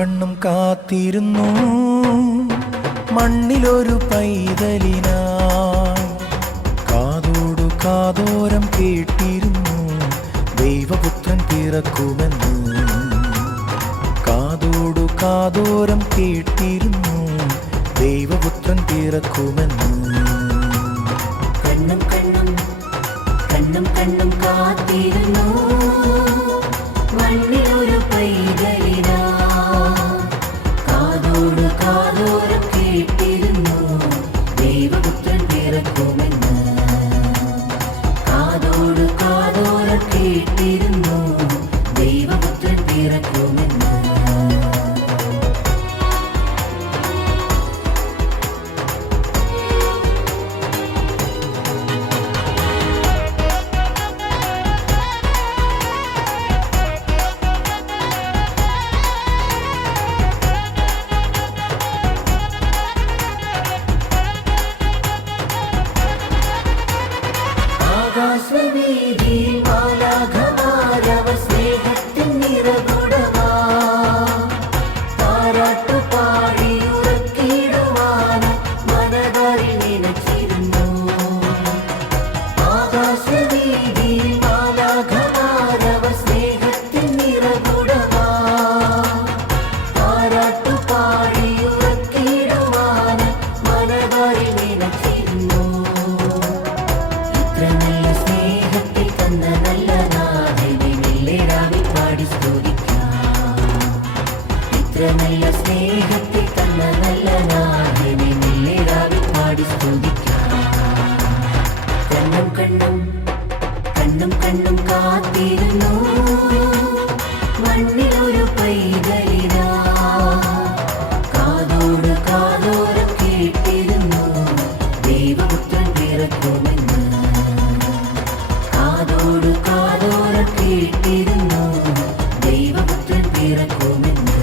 കണ്ണും കാത്തിരുന്നു മണ്ണിലൊരു പൈതലിനായി. കാതോടു കാതോരം കേട്ടിരുന്നു ദൈവപുത്രൻ പിറക്കുമെന്ന്. കാതോടു കാതോരം കേട്ടിരുന്നു ദൈവപുത്രൻ പിറക്കുമെന്ന്. കണ്ണും കണ്ണും കണ്ണും കണ്ണും കാത്തിരുന്നു മണ്ണിലൊരു പൈതലിനാ. കാതോട് കാതോരം കേട്ടിരുന്നു ദൈവപുത്രൻ പിറക്കുമെന്ന്. കാതോട് കാതോരം കേട്ടിരുന്നു ദൈവപുത്രൻ പിറക്കുമെന്ന്. ആകാശവീതിയിൽ മാലാഖമാരവർ സ്നേഹത്തിൻ നിറകുടമാ. താരാട്ടുപാടി ഉറക്കിടുവാൻ മനതാരിൽ നനച്ചിരുന്നു. ആകാശവീതിയിൽ മാലാഖമാരവർ സ്നേഹത്തിൻ നിറകുടമാ. താരാട്ടുപാടി ഉറക്കിടുവാൻ മനതാരിൽ നനച്ചിരുന്നു. നല്ല സ്നേഹത്തിൽ തന്ന നല്ല നാഥനെ മെല്ലെടാവിൽ പാടി സ്തുതിക്കാം. ഇത്ര നല്ല സ്നേഹത്തിൽ തന്ന നല്ല നാഥനെ മെല്ലെടാവിൽ പാടി സ്തുതിക്കാം. കണ്ണും കണ്ണും കണ്ണും കണ്ണും കാത്തിരുന്നു മണ്ണിലൊരു പൈതലിനാ. കാതോട് കാതോരം കേട്ടിരുന്നു ദൈവപുത്രൻ പിറക്കുമെന്ന്. കാതോട് കാതോരം കേട്ടിരുന്നു ദൈവപുത്രൻ പിറക്കുമെന്ന്.